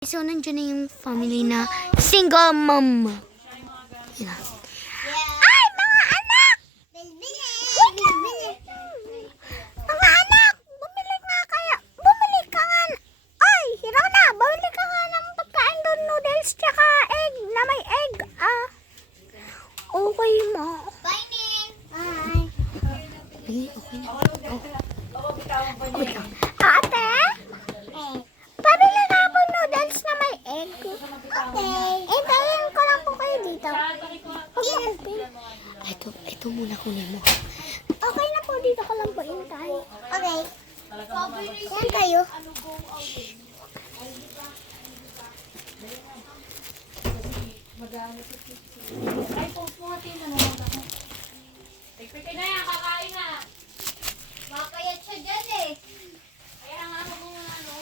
So, nandiyan na yung family na single mom. Yan. Ay, mga anak! Mga anak! Bumili nga kayo. Bumili ka nga. Ay, Hirona, bumili ka nga ng pagkain doon, noodles, tsaka egg, na may egg. Okay mo. Bye, Ning. Bye. Okay na. Ate? Pabili ka po noodles na may egg. Okay. Intayin ko lang po kayo dito. Ito muna kunin mo. Okay na po, dito ko lang po intay. Okay. Yan kayo. Ay, post mo nga, tingnan mo. Pagpipin na yan, kakain na. Mapayat siya dyan eh. Kaya nga ako mong ano.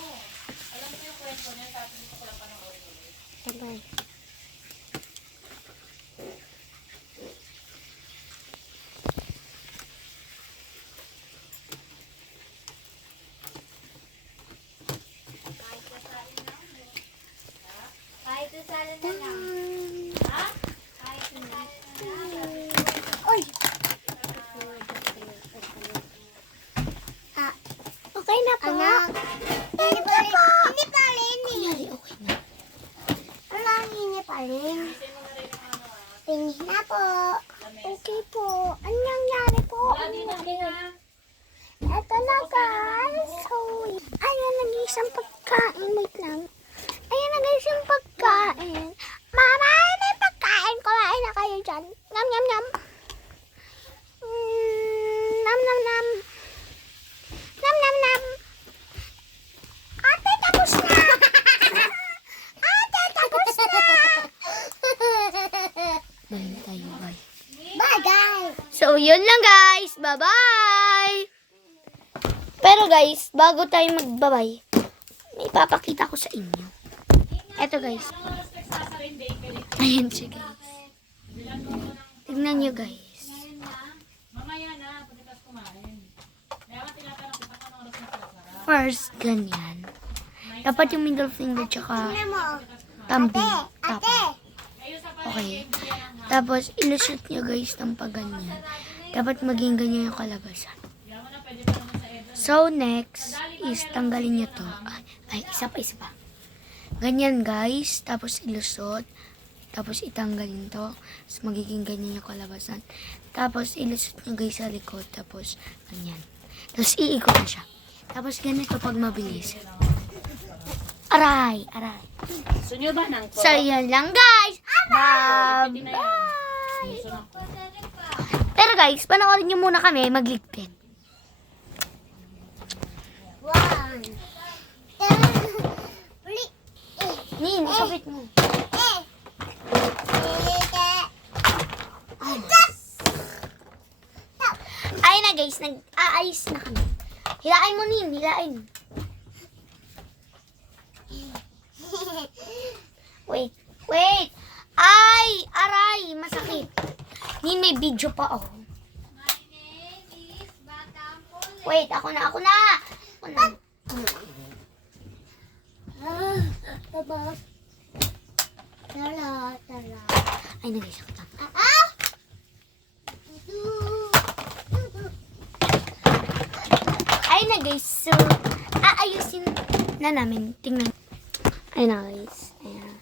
Alam ko yung kwento niya, tapos hindi ko lang panoorin ulit. Sabay. Kahit sa salad na lang. Ha? Kahit sa salad na lang. Uy! Okay na po. Anak. Hindi pa rin. Hindi pa rin eh. Kunyari, okay na. Wala, hindi pa rin. Tingin na po. Okay po. Ano nangyari po? Wala din na kina. Eto na guys. So, ayan, nag-isang pagkain. Wait lang. Ayan, nag-isang pagkain. Mama, may pagkain. Kumain na kayo dyan. Nam, nam, nam. Nam, nam, nam. Nam, nam, nam. Ate, tapos na. Ate, tapos na. Bye tayo, bye. Bye, guys. So, yun lang guys. Bye-bye! Pero guys, bago tayo magbabay, may papakita ko sa inyo. Eto guys. Ayan siya guys. Tignan nyo guys. Mamaya na, pagkatas kumain. Kaya nga tinatanong kita kung anong oras na pala. First, ganyan. Dapat yung middle finger tsaka Tingnan mo. thumbing. Ate. Tap. Okay. Tapos, ilusot nyo guys ng pagganyan. Dapat maging ganyan yung kalabasan. So, next is tanggalin nyo to. Ay, isa pa. Ganyan guys. Tapos, ilusot. Tapos, itanggalin to. Tapos, magiging ganyan yung kalabasan. Tapos, ilusot nyo guys sa likod. Tapos, ganyan. Tapos, iikot na siya. Tapos, ganito pag mabilis. Aray! Sunyo ba nang So, yan lang guys. Bye! Pero guys, panoorin nyo muna kami magligpit. 1. Nin, isapit mo. Ayun na guys, nag-aayos na kami. Hilain mo Nin, hilain. Wait. Ay, aray, masakit. Nin, may video pa oh. Wait, ako na. Tara. Ay, nag-isa ko lang. Ay na guys, so aayusin na namin. Tingnan. Ay na guys. Ayan.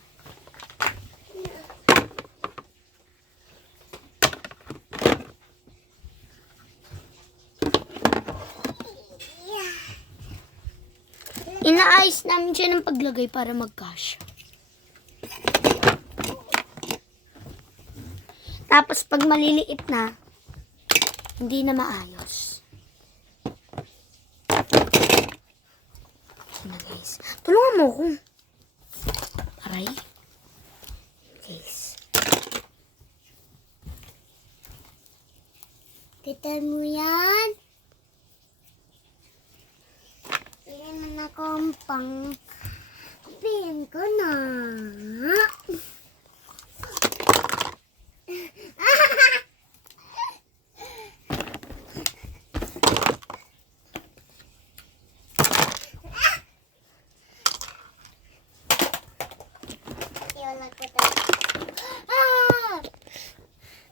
Inaayos namin siya ng paglagay para mag-cash. Tapos pag maliliit na, hindi na maayos. Ayan na guys. Tulungan mo ko. Aray. Guys. Kita mo yan. Piliin mo na akong pang... Piliin ko na.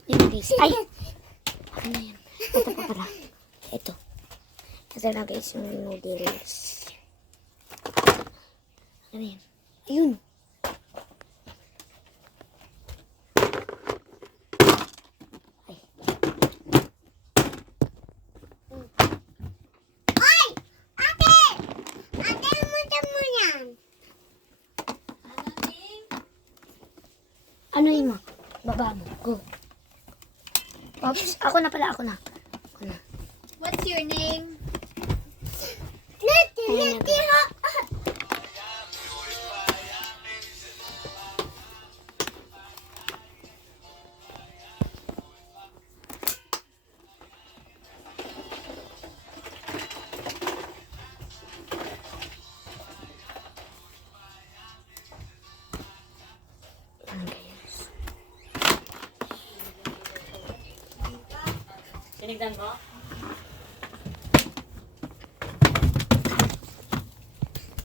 Yun na guys. Ay! Ano na yan? Ito pa pala. Ito. Ito na guys yung noodles. Ano yan? Ayun. Ay. Ay! Ate! Ate, umutan mo yan. Ano yun mo? Baba mo. Go. Oops. Ako na pala. Ako na. What's your name? Ayan na. Ayan guys. Tinignan mo?